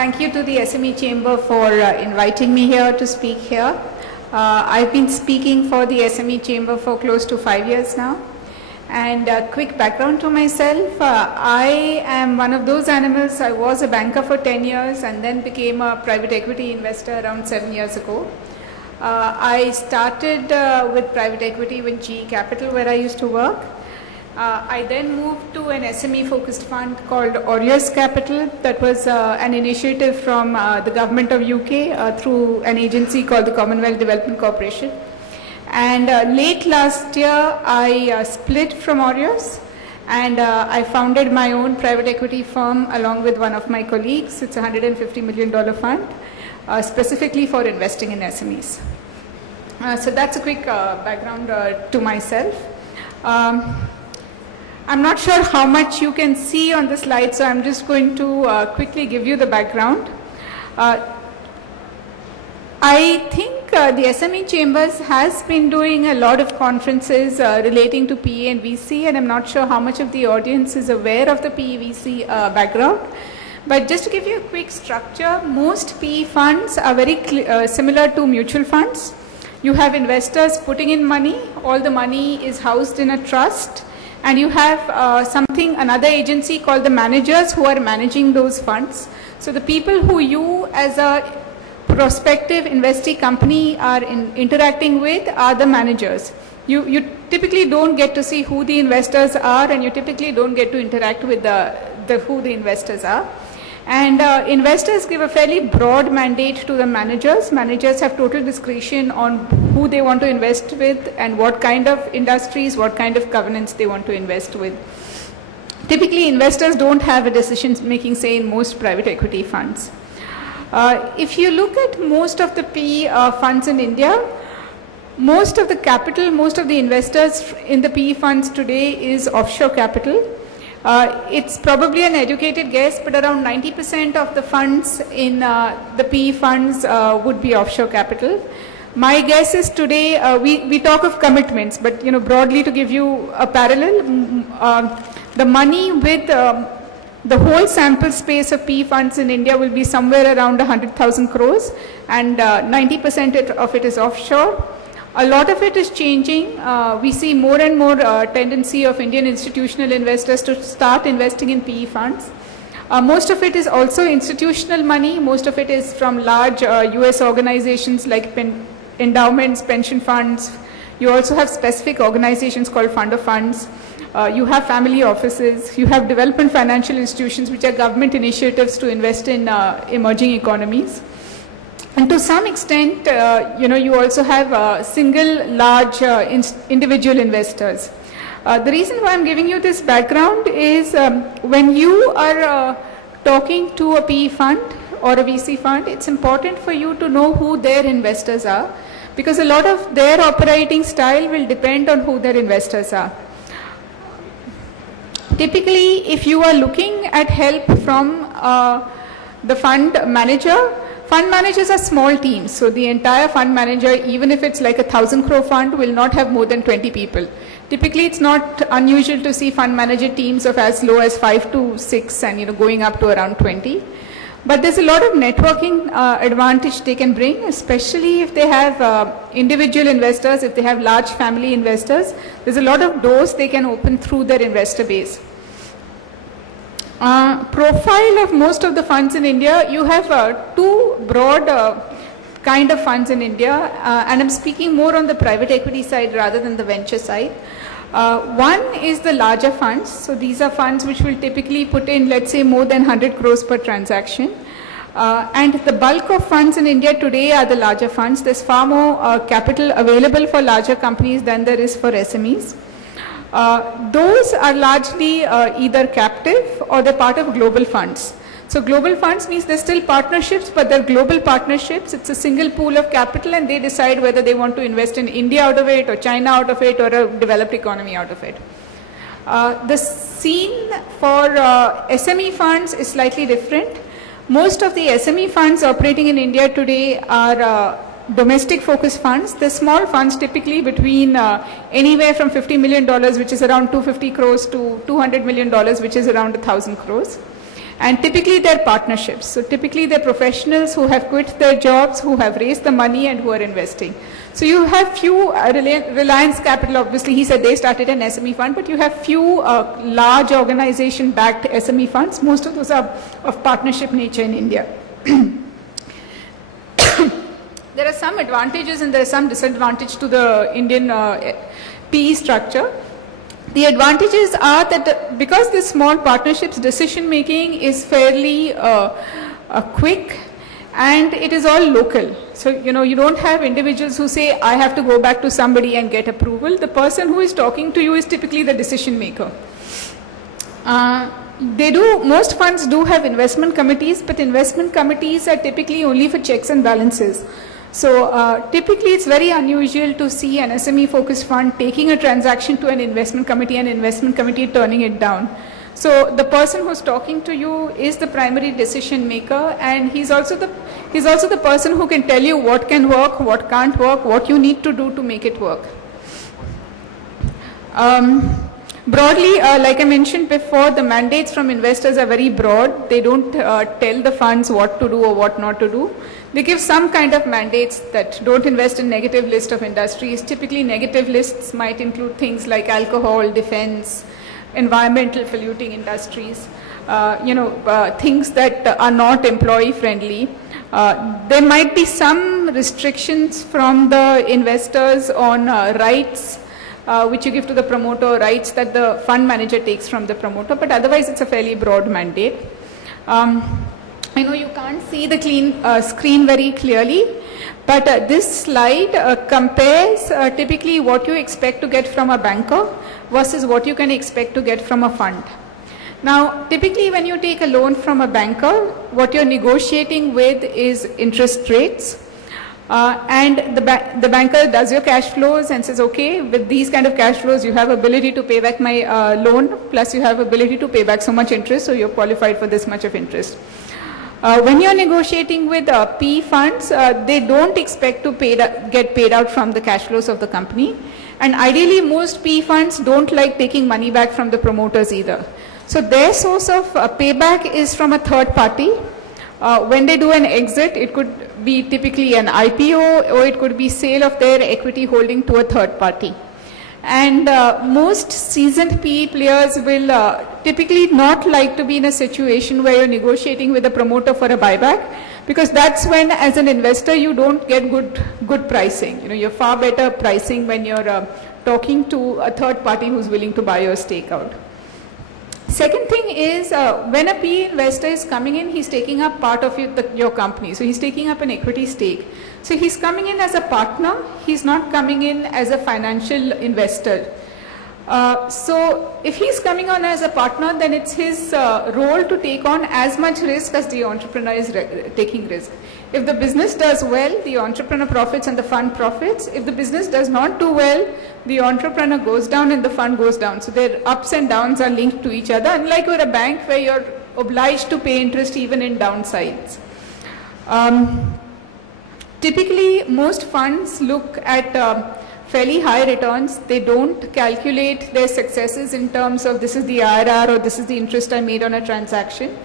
Thank you to the SME Chamber for inviting me here to speak here. I've been speaking for the SME Chamber for close to 5 years now. And a quick background to myself, I am one of those animals. I was a banker for 10 years and then became a private equity investor around 7 years ago. I started with private equity with GE Capital, where I used to work. I then moved to an SME-focused fund called Aureus Capital. That was an initiative from the government of UK through an agency called the Commonwealth Development Corporation. And late last year, I split from Aureus, and I founded my own private equity firm along with one of my colleagues. It's a $150 million fund, specifically for investing in SMEs. So that's a quick background to myself. I'm not sure how much you can see on the slide, so I'm just going to quickly give you the background. I think the SME Chambers has been doing a lot of conferences relating to PE and VC, and I'm not sure how much of the audience is aware of the PE VC background. But just to give you a quick structure, most PE funds are very similar to mutual funds. You have investors putting in money, all the money is housed in a trust, and you have another agency called the managers who are managing those funds. So the people who you as a prospective investee company are interacting with are the managers. You typically don't get to see who the investors are, and you typically don't get to interact with who the investors are. And investors give a fairly broad mandate to the managers. Managers have total discretion on who they want to invest with and what kind of industries, what kind of governance they want to invest with. Typically, investors don't have a decision-making say in most private equity funds. If you look at most of the PE funds in India, most of the capital, most of the investors in the PE funds today is offshore capital. It's probably an educated guess, but around 90% of the funds in the PE funds would be offshore capital. My guess is today, we talk of commitments, but broadly to give you a parallel, the money with the whole sample space of PE funds in India will be somewhere around 100,000 crores, and 90% of it is offshore. A lot of it is changing. We see more and more tendency of Indian institutional investors to start investing in PE funds. Most of it is also institutional money. Most of it is from large US organizations like endowments, pension funds. You also have specific organizations called fund of funds. You have family offices. You have development financial institutions, which are government initiatives to invest in emerging economies. And to some extent, you also have single large individual investors. The reason why I'm giving you this background is when you are talking to a PE fund or a VC fund, it's important for you to know who their investors are, because a lot of their operating style will depend on who their investors are. Typically, if you are looking at help from the fund managers are small teams. So the entire fund manager, even if it's like a 1,000 crore fund, will not have more than 20 people. Typically, it's not unusual to see fund manager teams of as low as 5 to 6 and going up to around 20. But there's a lot of networking advantage they can bring, especially if they have individual investors, if they have large family investors. There's a lot of doors they can open through their investor base. Profile of most of the funds in India, you have two broad kind of funds in India, and I'm speaking more on the private equity side rather than the venture side. One is the larger funds. So these are funds which will typically put in, let's say, more than 100 crores per transaction. And the bulk of funds in India today are the larger funds. There's far more capital available for larger companies than there is for SMEs. Those are largely either captive or they're part of global funds. So global funds means they're still partnerships, but they're global partnerships. It's a single pool of capital, and they decide whether they want to invest in India out of it, or China out of it, or a developed economy out of it. The scene for SME funds is slightly different. Most of the SME funds operating in India today are domestic focused funds. The small funds typically between anywhere from $50 million, which is around 250 crores, to $200 million, which is around 1,000 crores. And typically they're partnerships. So typically they're professionals who have quit their jobs, who have raised the money and who are investing. So you have few, Reliance Capital, obviously he said they started an SME fund, but you have few large organization backed SME funds. Most of those are of partnership nature in India. There are some advantages and there is some disadvantage to the Indian PE structure. The advantages are that because this small partnerships, decision making is fairly quick and it is all local. So, you don't have individuals who say, I have to go back to somebody and get approval. The person who is talking to you is typically the decision maker. Most funds do have investment committees, but investment committees are typically only for checks and balances. So typically it's very unusual to see an SME focused fund taking a transaction to an investment committee and investment committee turning it down. So the person who's talking to you is the primary decision maker, and he's also the person who can tell you what can work, what can't work, what you need to do to make it work. Broadly, like I mentioned before, the mandates from investors are very broad. They don't tell the funds what to do or what not to do. They give some kind of mandates that don't invest in negative list of industries. Typically negative lists might include things like alcohol, defense, environmental polluting industries, things that are not employee friendly. There might be some restrictions from the investors on rights which you give to the promoter, rights that the fund manager takes from the promoter, but otherwise it's a fairly broad mandate. I know you can't see the screen very clearly, but this slide compares typically what you expect to get from a banker versus what you can expect to get from a fund. Now, typically when you take a loan from a banker, what you're negotiating with is interest rates. And the banker does your cash flows and says, okay, with these kind of cash flows, you have ability to pay back my loan, plus you have ability to pay back so much interest, so you're qualified for this much of interest. When you're negotiating with PE funds, they don't expect to get paid out from the cash flows of the company. And ideally, most PE funds don't like taking money back from the promoters either. So their source of payback is from a third party. When they do an exit, it could be typically an IPO, or it could be sale of their equity holding to a third party. And most seasoned PE players will typically not like to be in a situation where you're negotiating with a promoter for a buyback, because that's when, as an investor, you don't get good pricing. You're far better pricing when you're talking to a third party who's willing to buy your stake out. Second thing is, when a PE investor is coming in, he's taking up part of your company. So he's taking up an equity stake. So he's coming in as a partner. He's not coming in as a financial investor. So if he's coming on as a partner, then it's his role to take on as much risk as the entrepreneur is taking risk. If the business does well, the entrepreneur profits and the fund profits. If the business does not do well, the entrepreneur goes down and the fund goes down. So their ups and downs are linked to each other, unlike with a bank where you're obliged to pay interest even in downsides. Typically, most funds look at fairly high returns. They don't calculate their successes in terms of this is the IRR or this is the interest I made on a transaction.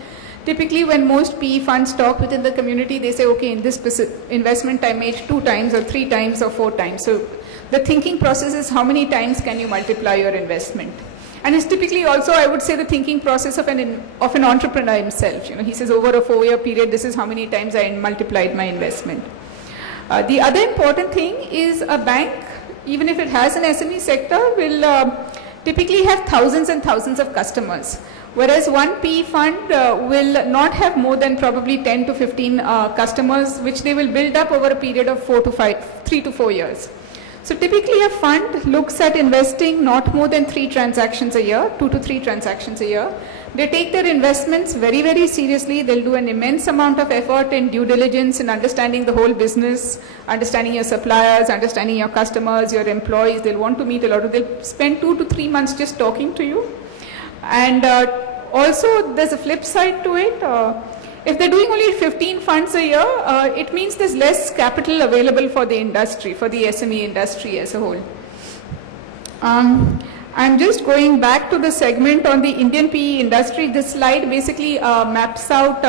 Typically, when most PE funds talk within the community, they say, okay, in this investment I made 2 times or 3 times or 4 times. So the thinking process is how many times can you multiply your investment. And it's typically also, I would say, the thinking process of an entrepreneur himself. He says over a 4-year period, this is how many times I multiplied my investment. The other important thing is a bank, even if it has an SME sector, will typically have thousands and thousands of customers. Whereas one PE fund will not have more than probably 10 to 15 customers, which they will build up over a period of 3 to 4 years. So typically a fund looks at investing not more than 3 transactions a year, 2 to 3 transactions a year. They take their investments very, very seriously. They'll do an immense amount of effort in due diligence in understanding the whole business, understanding your suppliers, understanding your customers, your employees. They'll want to meet a lot of, they'll spend 2 to 3 months just talking to you. And also there's a flip side to it. If they're doing only 15 funds a year, it means there's less capital available for the industry, for the SME industry as a whole. I'm just going back to the segment on the Indian PE industry. This slide basically maps out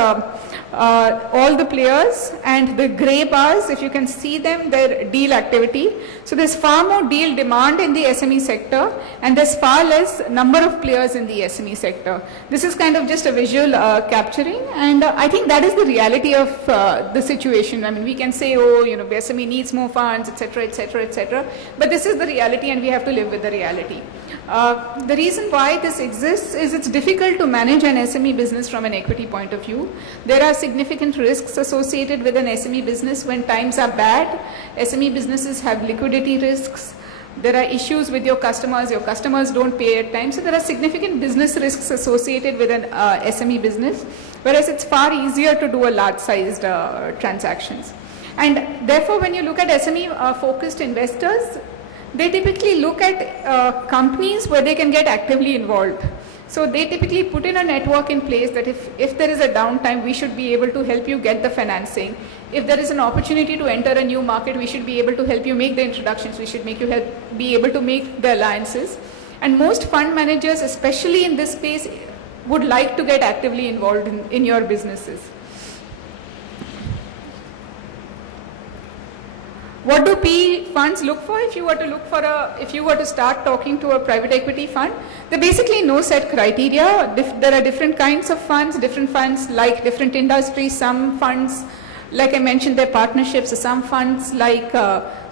all the players, and the gray bars, if you can see them, their deal activity. So there's far more deal demand in the SME sector, and there's far less number of players in the SME sector. This is kind of just a visual capturing, and I think that is the reality of the situation. I mean, we can say, oh, you know, SME needs more funds, etc., etc., etc., but this is the reality, and we have to live with the reality. The reason why this exists is it's difficult to manage an SME business from an equity point of view. There are significant risks associated with an SME business when times are bad. SME businesses have liquidity risks. There are issues with your customers don't pay at times. So there are significant business risks associated with an SME business, whereas it's far easier to do a large-sized transactions. And therefore, when you look at SME focused investors, they typically look at companies where they can get actively involved. So they typically put in a network in place that if there is a downtime, we should be able to help you get the financing. If there is an opportunity to enter a new market, we should be able to help you make the introductions. We should make you be able to make the alliances. And most fund managers, especially in this space, would like to get actively involved in your businesses. What do PE funds look for? If you were to start talking to a private equity fund, there are basically no set criteria. There are different kinds of funds. Different funds like different industries. Some funds, like I mentioned, they're partnerships. Some funds like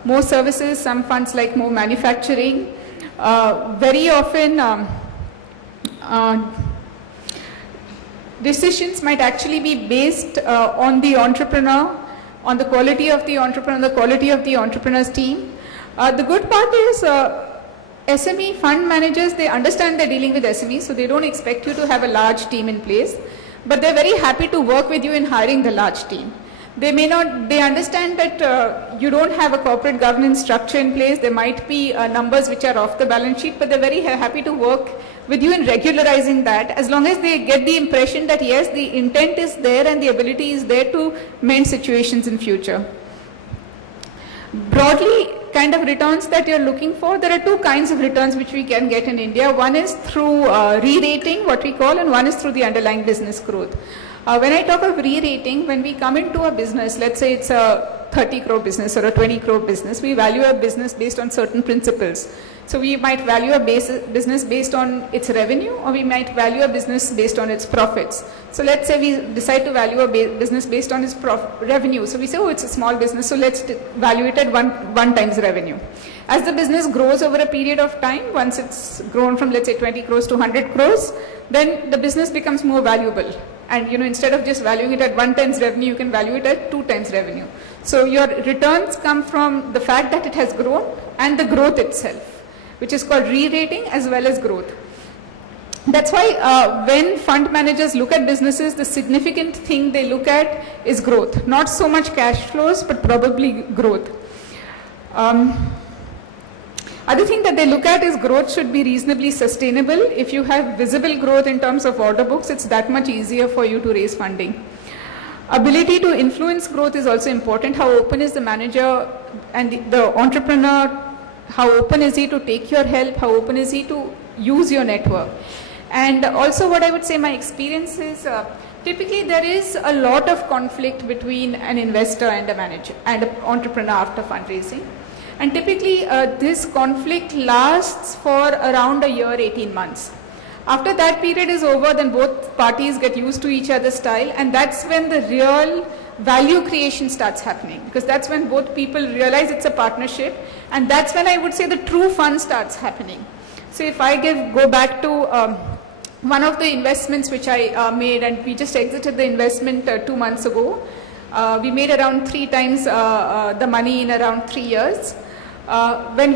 more services. Some funds like more manufacturing. Very often, decisions might actually be based on the entrepreneur, on the quality of the entrepreneur, the quality of the entrepreneur's team. The good part is SME fund managers, they understand they're dealing with SMEs, so they don't expect you to have a large team in place, but they're very happy to work with you in hiring the large team. They understand that you don't have a corporate governance structure in place. There might be numbers which are off the balance sheet, but they're very happy to work with you in regularizing that, as long as they get the impression that yes, the intent is there and the ability is there to mend situations in future. Broadly, kind of returns that you're looking for, there are two kinds of returns which we can get in India. One is through re-rating, what we call, and one is through the underlying business growth. When I talk of re-rating, when we come into a business, let's say it's a 30 crore business or a 20 crore business, we value a business based on certain principles. So we might value a business based on its revenue, or we might value a business based on its profits. So let's say we decide to value a business based on its revenue. So we say, oh, it's a small business, so let's value it at one times revenue. As the business grows over a period of time, once it's grown from, let's say, 20 crores to 100 crores, then the business becomes more valuable. And instead of just valuing it at 1 times revenue, you can value it at 2 times revenue. So your returns come from the fact that it has grown and the growth itself, which is called re-rating as well as growth. That's why when fund managers look at businesses, the significant thing they look at is growth. Not so much cash flows, but probably growth. Other thing that they look at is growth should be reasonably sustainable. If you have visible growth in terms of order books, it's that much easier for you to raise funding. Ability to influence growth is also important. How open is the manager and the entrepreneur? How open is he to take your help? How open is he to use your network? And also what I would say, my experience is typically there is a lot of conflict between an investor and a manager and an entrepreneur after fundraising. And typically this conflict lasts for around a year, 18 months. After that period is over, then both parties get used to each other's style, and that's when the real value creation starts happening, because that's when both people realize it's a partnership, and that's when I would say the true fun starts happening. So if I go back to one of the investments which I made, and we just exited the investment 2 months ago. We made around 3 times the money in around 3 years. When